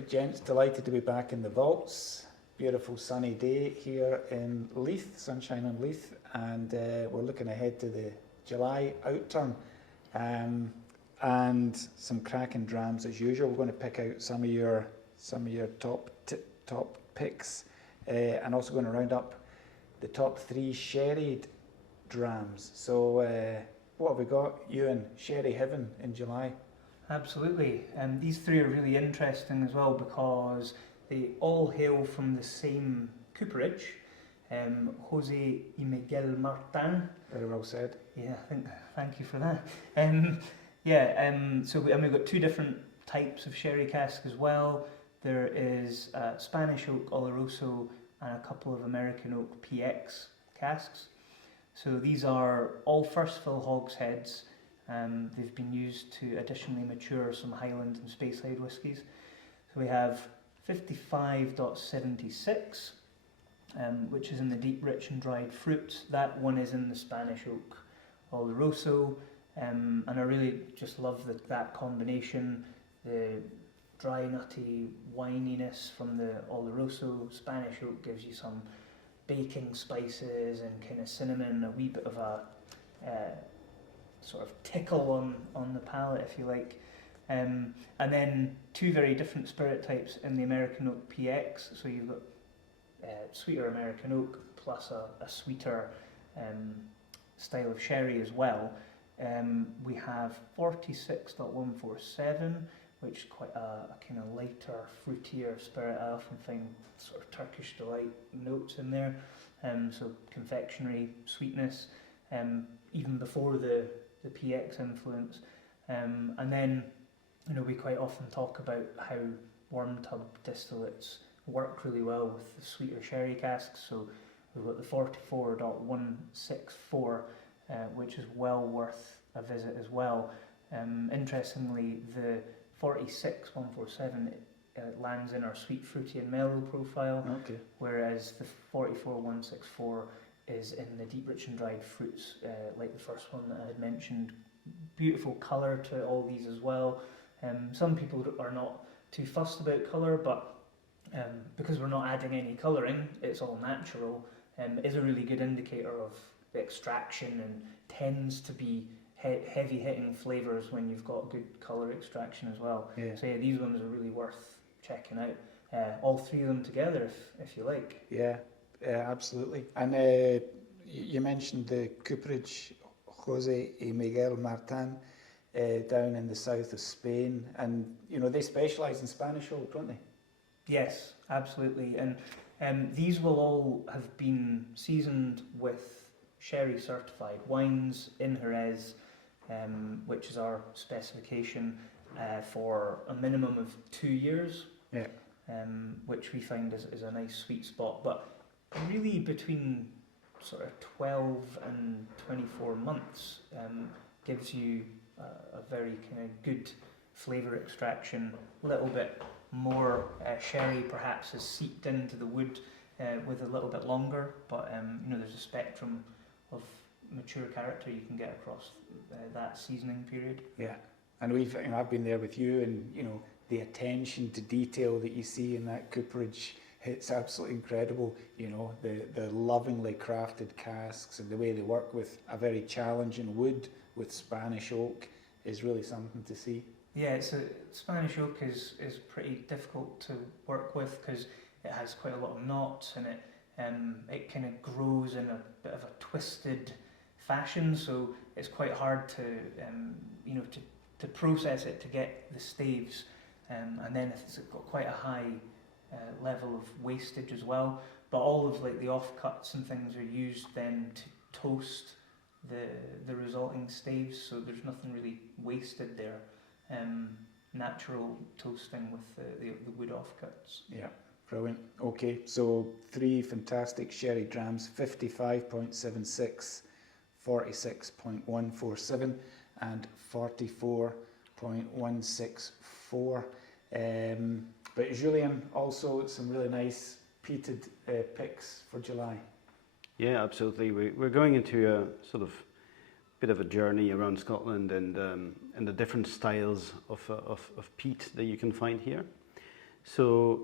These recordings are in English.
Gents, delighted to be back in the vaults. Beautiful sunny day here in Leith, sunshine on Leith, and we're looking ahead to the July Outturn and some cracking drams as usual. We're going to pick out some of your top picks, and also going to round up the top 3 sherried drams. So what have we got, Euan? Sherry heaven in July. Absolutely, and these 3 are really interesting as well because they all hail from the same cooperage, Jose y Miguel Martin. Very well said. Yeah, thank you for that. So we've got 2 different types of sherry cask as well. There is Spanish oak Oloroso and a couple of American oak PX casks. So these are all first fill hogsheads. They've been used to additionally mature some Highland and Speyside whiskies. So we have 55.76, which is in the deep, rich and dried fruit. That one is in the Spanish oak Oloroso, and I really just love that combination. The dry, nutty wininess from the Oloroso. Spanish oak gives you some baking spices and kind of cinnamon, a wee bit of a sort of tickle on the palate, if you like. And then 2 very different spirit types in the American oak PX. So you've got sweeter American oak plus a sweeter style of sherry as well. We have 46.147, which is quite a kind of lighter, fruitier spirit. I often find sort of Turkish delight notes in there. So confectionery, sweetness, even before the PX influence. And then, we quite often talk about how worm tub distillates work really well with the sweeter sherry casks. So we've got the 44.164, which is well worth a visit as well. Interestingly, the 46.147 lands in our sweet, fruity and mellow profile, whereas the 44.164 is in the deep, rich and dried fruits, like the first one that I had mentioned. Beautiful colour to all these as well. Some people are not too fussed about colour, but because we're not adding any colouring, it's all natural, is a really good indicator of the extraction and tends to be heavy hitting flavours when you've got good colour extraction as well. Yeah. So these ones are really worth checking out. All 3 of them together if you like. Yeah, absolutely. And you mentioned the cooperage Jose y Miguel Martin down in the south of Spain, and they specialise in Spanish oak, don't they? Yes, absolutely. And these will all have been seasoned with sherry certified wines in Jerez, which is our specification for a minimum of 2 years. Yeah. Which we find is a nice sweet spot, but really between sort of 12 and 24 months gives you a very kind of good flavour extraction. A little bit more sherry perhaps has seeped into the wood with a little bit longer, but there's a spectrum of mature character you can get across that seasoning period. Yeah, and I've been there with you, and the attention to detail that you see in that cooperage, it's absolutely incredible. The lovingly crafted casks and the way they work with a very challenging wood with Spanish oak is really something to see. Yeah, Spanish oak is pretty difficult to work with because it has quite a lot of knots, and it kind of grows in a bit of a twisted fashion. So it's quite hard to process it to get the staves, and then it's got quite a high level of wastage as well. But all of the offcuts and things are used then to toast the resulting staves, so there's nothing really wasted there. Natural toasting with the wood offcuts. Yeah, brilliant. Okay, so 3 fantastic sherry drams: 55.76, 46.147, and 44.164. But Julien, also some really nice peated picks for July. Yeah, absolutely. We're going into a sort of bit of a journey around Scotland and the different styles of peat that you can find here. So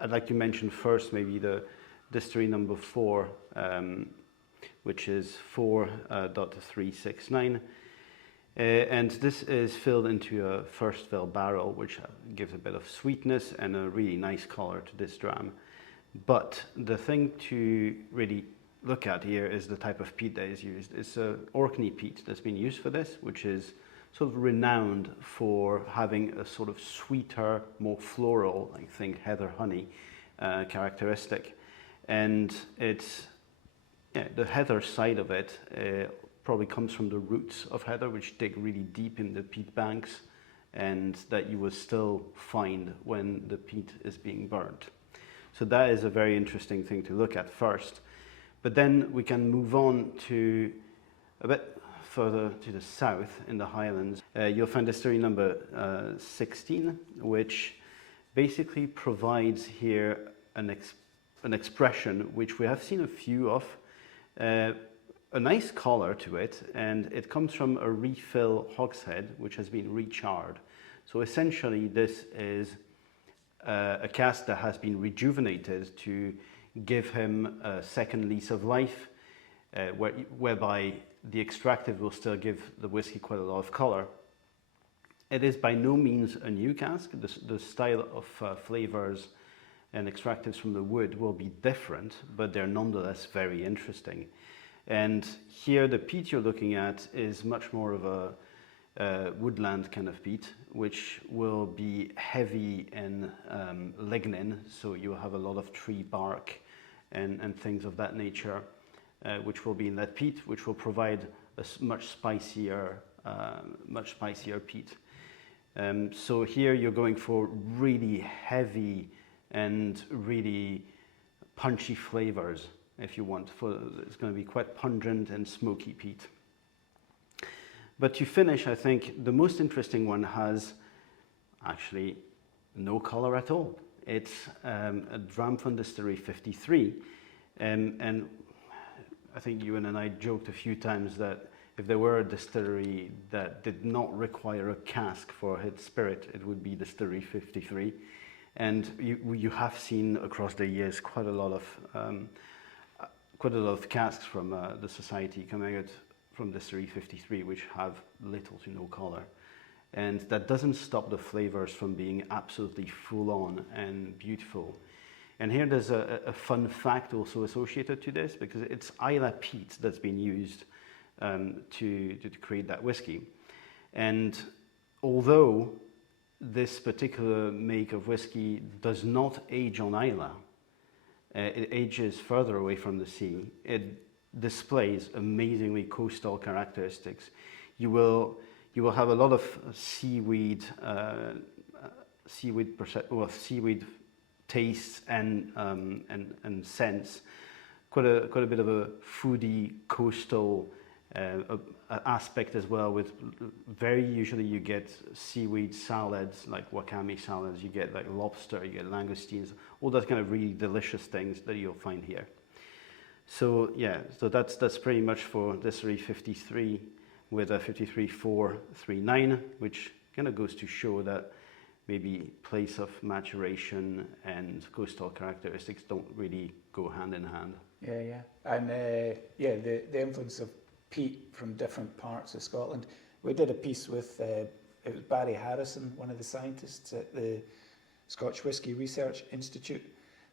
I'd like to mention first maybe the distillery number 4, which is 4.369. And this is filled into a first fill barrel, which gives a bit of sweetness and a really nice color to this dram. But the thing to really look at here is the type of peat that is used. It's a Orkney peat that's been used for this, which is sort of renowned for having a sort of sweeter, more floral, I think heather honey characteristic. And it's, the heather side of it probably comes from the roots of heather, which dig really deep in the peat banks, and that you will still find when the peat is being burnt. So that is a very interesting thing to look at first. But then we can move on to a bit further to the south in the Highlands. You'll find distillery number 16, which basically provides here an expression which we have seen a few of, a nice color to it, and it comes from a refill hogshead which has been recharred. So essentially this is a cask that has been rejuvenated to give him a second lease of life, whereby the extractive will still give the whiskey quite a lot of color. It is by no means a new cask. The style of flavors and extractives from the wood will be different, but they're nonetheless very interesting. And here the peat you're looking at is much more of a woodland kind of peat, which will be heavy in lignin, so you'll have a lot of tree bark and things of that nature, which will be in that peat, which will provide a much spicier peat. So here you're going for really heavy and really punchy flavors, if you want. It's going to be quite pungent and smoky peat. But to finish, I think the most interesting one has actually no color at all. It's a dram from Distillery 53, and I think Euan and I joked a few times that if there were a distillery that did not require a cask for its spirit, it would be Distillery 53. And you have seen across the years quite a lot of casks from the society coming out from Distillery 53, which have little to no color. And that doesn't stop the flavors from being absolutely full on and beautiful. And here there's a fun fact also associated to this, because it's Islay peat that's been used to create that whiskey. And although this particular make of whiskey does not age on Islay, it ages further away from the sea. It displays amazingly coastal characteristics. You will have a lot of seaweed tastes and scents. Quite a bit of a foodie coastal aspect as well. With very usually you get seaweed salads like wakame salads. You get like lobster. You get langoustines. All those kind of really delicious things that you'll find here. So yeah, so that's pretty much for Distillery 53 with a 53.439, which kind of goes to show that maybe place of maturation and coastal characteristics don't really go hand in hand. Yeah, and the influence of peat from different parts of Scotland. We did a piece with it was Barry Harrison, one of the scientists at the Scotch Whisky Research Institute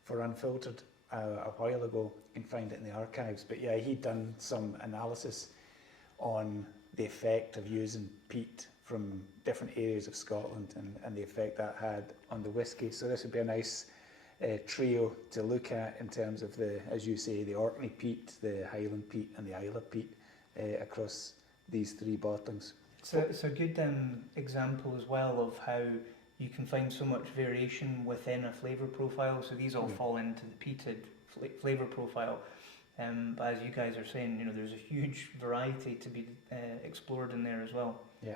for Unfiltered a while ago. You can find it in the archives. But yeah, he'd done some analysis on the effect of using peat from different areas of Scotland and the effect that had on the whisky. So this would be a nice trio to look at in terms of the, as you say, the Orkney peat, the Highland peat and the Islay peat across these three bottlings. So it's a good example as well of how you can find so much variation within a flavour profile. So these all fall into the peated flavour profile. But as you guys are saying, there's a huge variety to be explored in there as well. Yeah,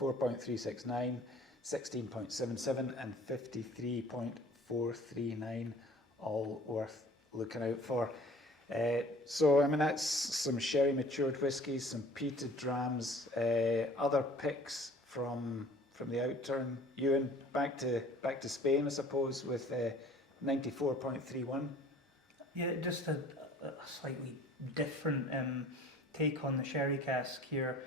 4.369, 16.77 and 53.439, all worth looking out for. So, I mean, that's some sherry matured whiskies, some peated drams, other picks from from the Outturn. Euan, back to Spain, I suppose, with 94.31. Yeah, just a slightly different take on the sherry cask here.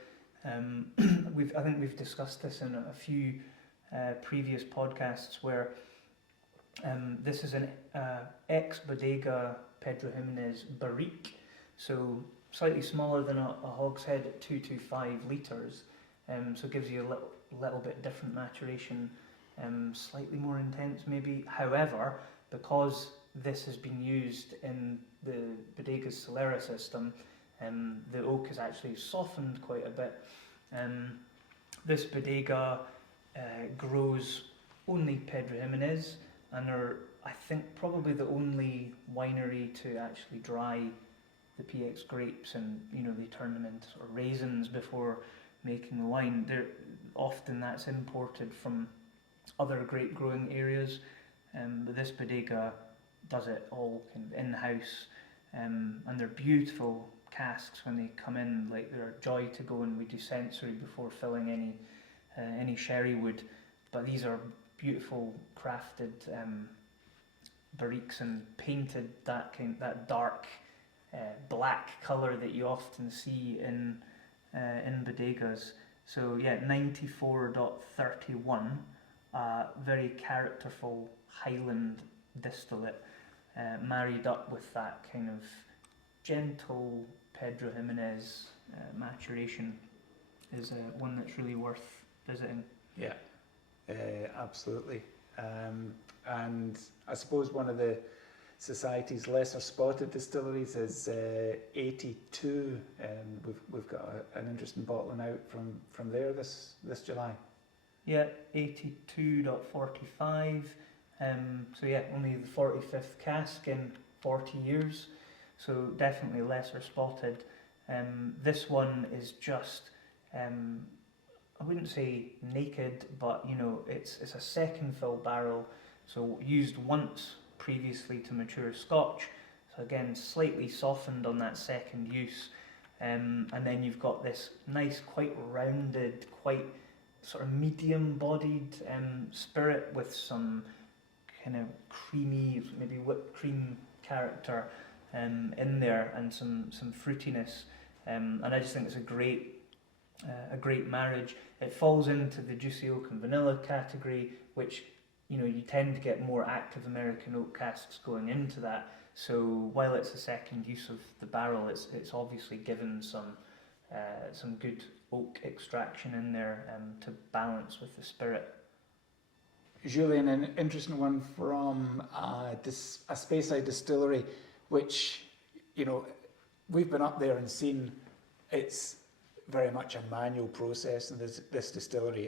I think we've discussed this in a few previous podcasts where this is an ex-bodega Pedro Jimenez barrique, so slightly smaller than a hogshead at 225 litres, so it gives you a little bit different maturation, slightly more intense maybe. However, because this has been used in the Bodega's Solera system, the oak is actually softened quite a bit. This bodega grows only Pedro Jimenez, and are, I think, probably the only winery to actually dry the PX grapes, and they turn them into sort of raisins before making the wine. Often that's imported from other grape growing areas, but this bodega does it all kind of in-house, and they're beautiful casks when they come in. Like, they're a joy to go, and we do sensory before filling any sherry wood. But these are beautiful crafted barriques, and painted that dark black colour that you often see in bodegas. So yeah, 94.31, very characterful Highland distillate, married up with that kind of gentle Pedro Jimenez maturation, is one that's really worth visiting. Yeah, absolutely. And I suppose one of the Society's lesser spotted distilleries is 82. We've got an interesting bottling out from there this July. Yeah, 82.45. So yeah, only the 45th cask in 40 years. So definitely lesser spotted. This one is just, I wouldn't say naked, but it's a second fill barrel. So used once previously to mature Scotch. So again, slightly softened on that second use. And then you've got this nice, quite rounded, quite sort of medium-bodied spirit with some kind of creamy, maybe whipped cream character in there, and some fruitiness. And I just think it's a great marriage. It falls into the juicy oak and vanilla category, which you tend to get more active American oak casks going into that. So while it's a second use of the barrel, it's obviously given some good oak extraction in there to balance with the spirit. Julien, an interesting one from a Speyside distillery, which we've been up there and seen. It's very much a manual process in this distillery.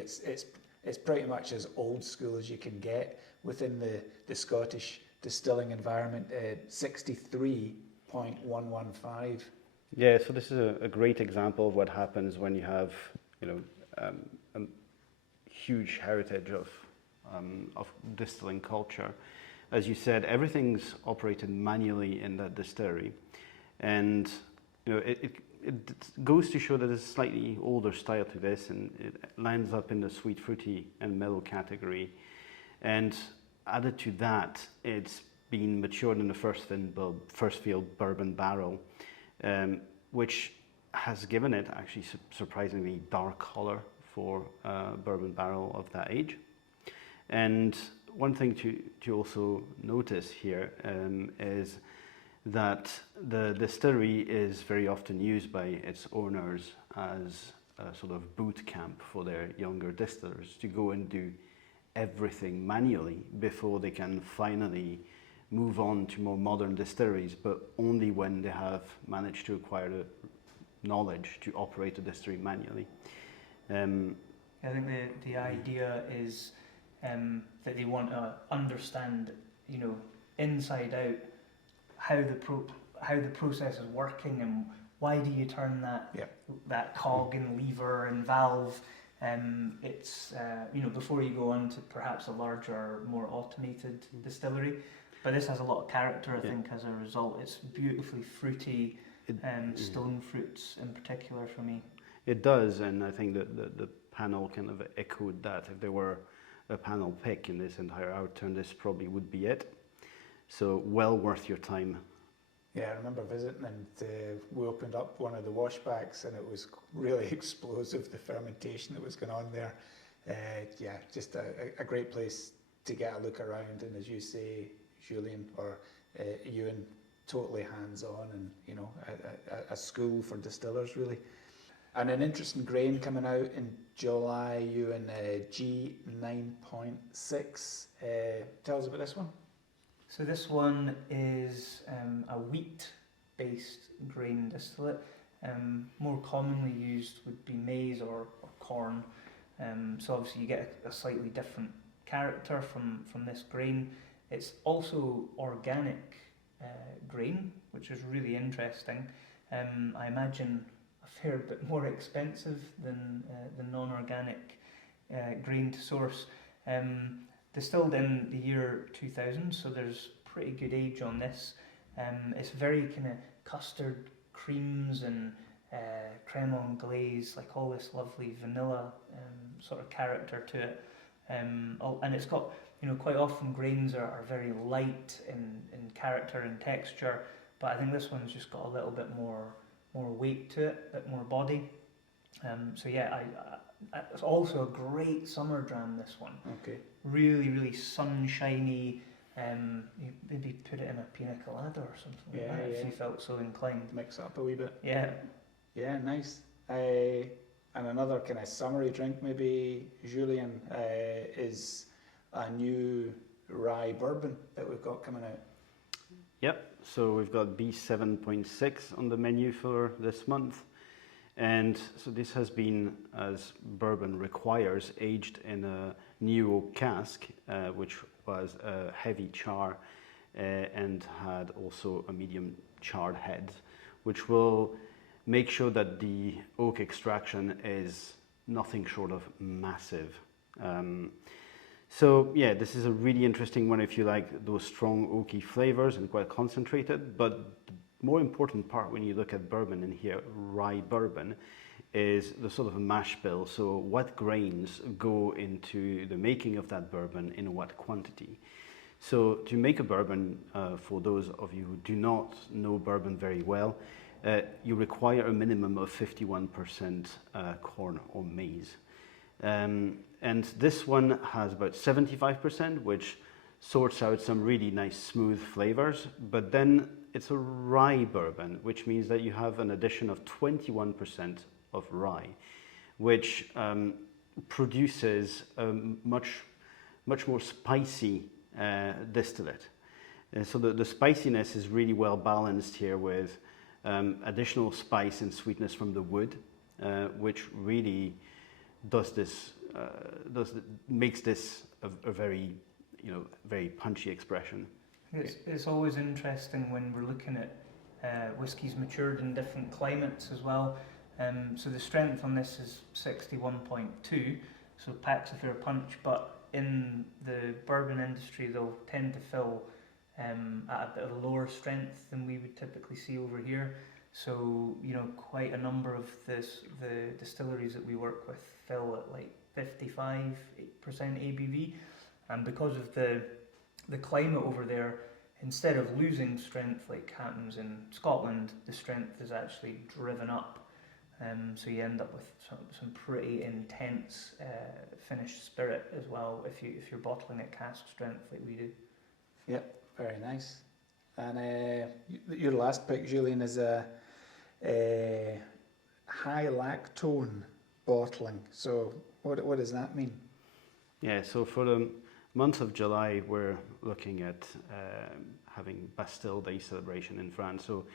It's pretty much as old school as you can get within the Scottish distilling environment. 63.115. Yeah, so this is a great example of what happens when you have a huge heritage of distilling culture. As you said, everything's operated manually in that distillery, and it goes to show that there's a slightly older style to this, and it lines up in the sweet, fruity, and mellow category. And added to that, it's been matured in the first field bourbon barrel, which has given it actually surprisingly dark color for a bourbon barrel of that age. And one thing to also notice here is that the distillery is very often used by its owners as a sort of boot camp for their younger distillers to go and do everything manually before they can finally move on to more modern distilleries, but only when they have managed to acquire the knowledge to operate a distillery manually. I think the idea is that they want to understand, inside out, how the process is working, and why do you turn that cog and lever and valve. It's before you go on to perhaps a larger, more automated distillery. But this has a lot of character, I think, as a result. It's beautifully fruity, stone fruits in particular for me. It does, and I think that the panel kind of echoed that. If there were a panel pick in this entire outturn, this probably would be it. So well worth your time. Yeah, I remember visiting, and we opened up one of the washbacks, and it was really explosive, the fermentation that was going on there. Yeah, just a great place to get a look around, and as you say, Julien or Euan, totally hands-on, and you know, a school for distillers really. And an interesting grain coming out in July, Euan, G9.6. Tell us about this one. So this one is a wheat-based grain distillate. More commonly used would be maize or corn. So obviously you get a slightly different character from this grain. It's also organic grain, which is really interesting. I imagine a fair bit more expensive than the non-organic grain to source. Distilled in the year 2000, so there's pretty good age on this. It's very kind of custard creams and creme anglaise, like all this lovely vanilla sort of character to it. And it's got, you know, quite often grains are very light in character and texture, but I think this one's just got a little bit more weight to it, a bit more body. So yeah, it's also a great summer dram, this one. Okay. Really, really sunshiny. You maybe put it in a pina colada or something like that if you felt so inclined. Mix up a wee bit. Yeah. Yeah, nice. And another kind of summery drink, maybe, Julien, is a new rye bourbon that we've got coming out. Yep, so we've got B7.6 on the menu for this month. And so this has been, as bourbon requires, aged in a new oak cask, which was a heavy char and had also a medium charred head, which will make sure that the oak extraction is nothing short of massive. So yeah, this is a really interesting one if you like those strong oaky flavors and quite concentrated, but the more important part when you look at bourbon in here, rye bourbon, is the sort of a mash bill. So what grains go into the making of that bourbon in what quantity. So to make a bourbon, for those of you who do not know bourbon very well, you require a minimum of 51% corn or maize. And this one has about 75%, which sorts out some really nice smooth flavors, but then it's a rye bourbon, which means that you have an addition of 21% of rye, which produces a much more spicy distillate. And so the spiciness is really well balanced here with additional spice and sweetness from the wood, which really makes this a very, very punchy expression. It's always interesting when we're looking at whiskies matured in different climates as well. So the strength on this is 61.2, so packs a fair punch, but in the bourbon industry they'll tend to fill at a bit of a lower strength than we would typically see over here. So, quite a number of the distilleries that we work with fill at like 55% ABV, and because of the climate over there, instead of losing strength like happens in Scotland, the strength is actually driven up. So you end up with some pretty intense finished spirit as well if you're bottling at cask strength like we do. Yep, very nice. And your last pick, Julien, is a high lactone bottling. So what does that mean? Yeah, so for the month of July, we're looking at having Bastille Day celebration in France. So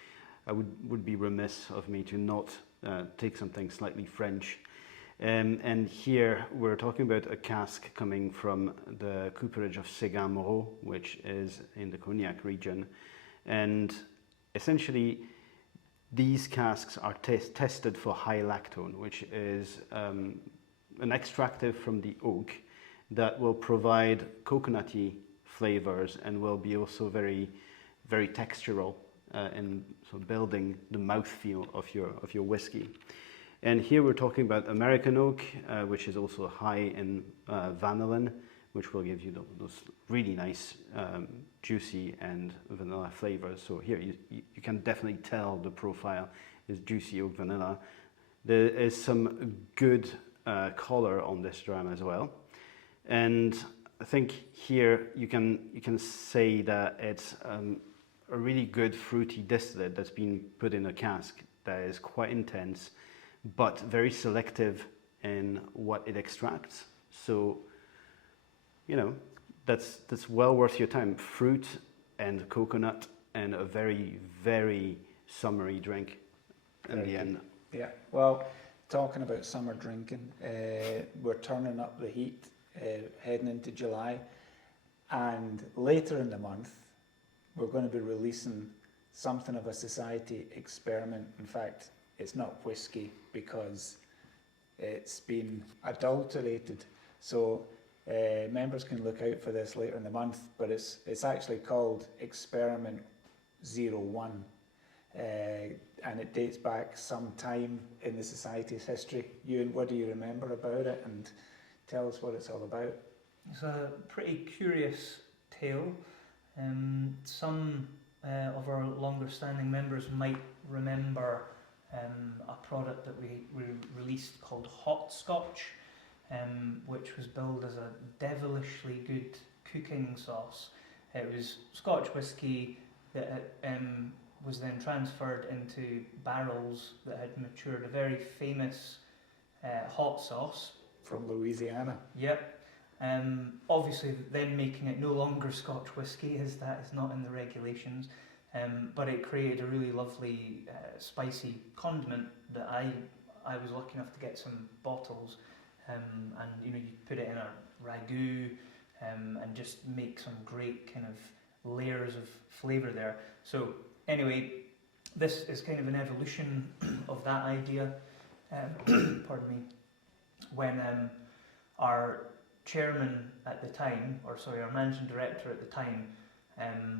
I would be remiss of me to not take something slightly French. And here we're talking about a cask coming from the cooperage of Séguin-Moreau, which is in the Cognac region. And essentially, these casks are tested for high lactone, which is an extractive from the oak that will provide coconutty flavors and will be also very, very textural in so building the mouthfeel of your whiskey. And here we're talking about American oak, which is also high in vanillin, which will give you those really nice juicy and vanilla flavors. So here you can definitely tell the profile is juicy oak vanilla. There is some good color on this dram as well. And I think here you can say that it's a really good fruity distillate that's been put in a cask that is quite intense, but very selective in what it extracts. So, you know, that's well worth your time. Fruit and coconut and a very, very summery drink in the end. Yeah, well, talking about summer drinking, we're turning up the heat, heading into July, and later in the month, we're going to be releasing something of a society experiment. In fact, it's not whiskey because it's been adulterated. So members can look out for this later in the month, but it's actually called Experiment 01. And it dates back some time in the Society's history. Euan, what do you remember about it? And tell us what it's all about. It's a pretty curious tale. Some of our longer standing members might remember a product that we released called Hot Scotch, which was billed as a devilishly good cooking sauce. It was Scotch whisky that was then transferred into barrels that had matured a very famous hot sauce. From Louisiana. Yep. Obviously then making it no longer Scotch whisky, as that is not in the regulations, but it created a really lovely spicy condiment that I was lucky enough to get some bottles, and you know, you put it in a ragu and just make some great kind of layers of flavour there. So anyway, this is kind of an evolution of that idea. Pardon me. When our chairman at the time, our managing director at the time,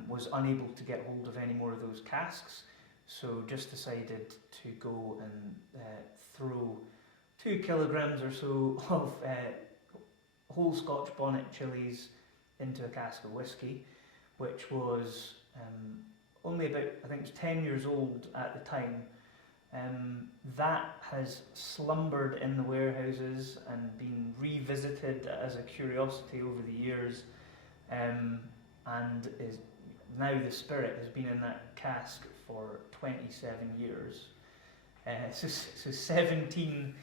was unable to get hold of any more of those casks, so just decided to go and throw 2 kilograms or so of whole Scotch bonnet chilies into a cask of whiskey, which was only about, I think it was 10 years old at the time. That has slumbered in the warehouses and been revisited as a curiosity over the years, and is now the spirit has been in that cask for 27 years. So 17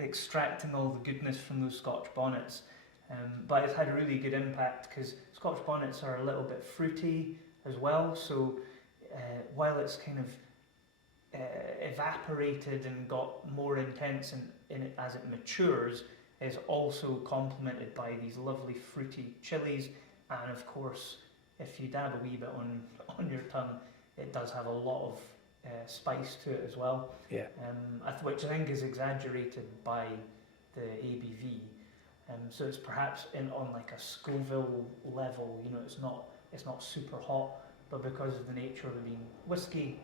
extracting all the goodness from those Scotch bonnets, but it's had a really good impact because Scotch bonnets are a little bit fruity as well. So while it's kind of evaporated and got more intense in it as it matures, is also complemented by these lovely fruity chilies, and of course if you dab a wee bit on your tongue, it does have a lot of spice to it as well. Yeah. Which I think is exaggerated by the ABV. So it's perhaps on like a Scoville level. You know, it's not super hot, but because of the nature of it being whiskey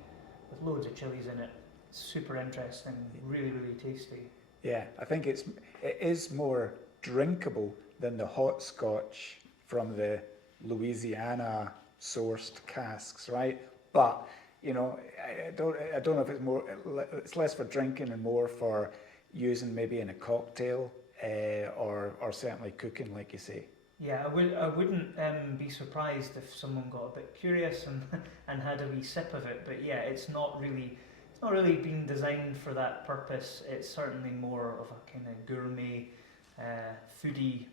with loads of chilies in it, it's super interesting, really, really tasty. Yeah, I think it is more drinkable than the hot Scotch from the Louisiana sourced casks, right? But you know, I don't know if it's less for drinking and more for using maybe in a cocktail or certainly cooking, like you say. Yeah, I wouldn't be surprised if someone got a bit curious and had a wee sip of it. But yeah, it's not really been designed for that purpose. It's certainly more of a kind of gourmet, foodie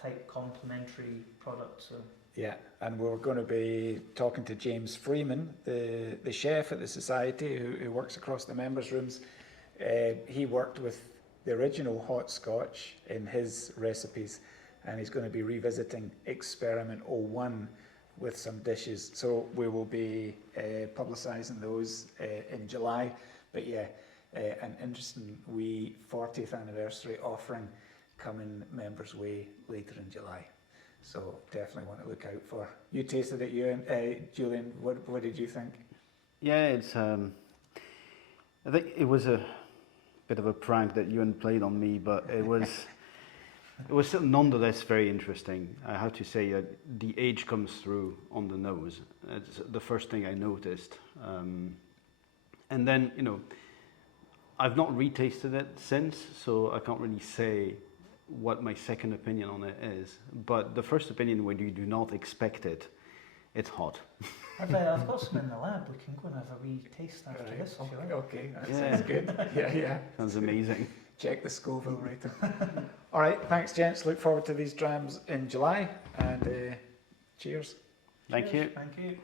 type complementary product. So. Yeah, and we're going to be talking to James Freeman, the chef at the Society, who works across the members' rooms. He worked with the original hot Scotch in his recipes, and he's going to be revisiting Experiment 01 with some dishes. So we will be publicising those in July. But yeah, an interesting wee 40th anniversary offering coming members' way later in July. So definitely want to look out for. You tasted it, Euan. Julien, what did you think? Yeah, it's. I think it was a bit of a prank that Euan played on me, but it was still nonetheless very interesting. I have to say that the age comes through on the nose. It's the first thing I noticed. And then, you know, I've not retasted it since, so I can't really say what my second opinion on it is. But the first opinion, when you do not expect it, it's hot. I've got some in the lab. We can go and have a wee taste after Right. this. If you like. Okay, that sounds good. Yeah. Sounds amazing. Check the Scoville rating. All right, thanks, gents. Look forward to these drams in July, and cheers. Thank you. Thank you.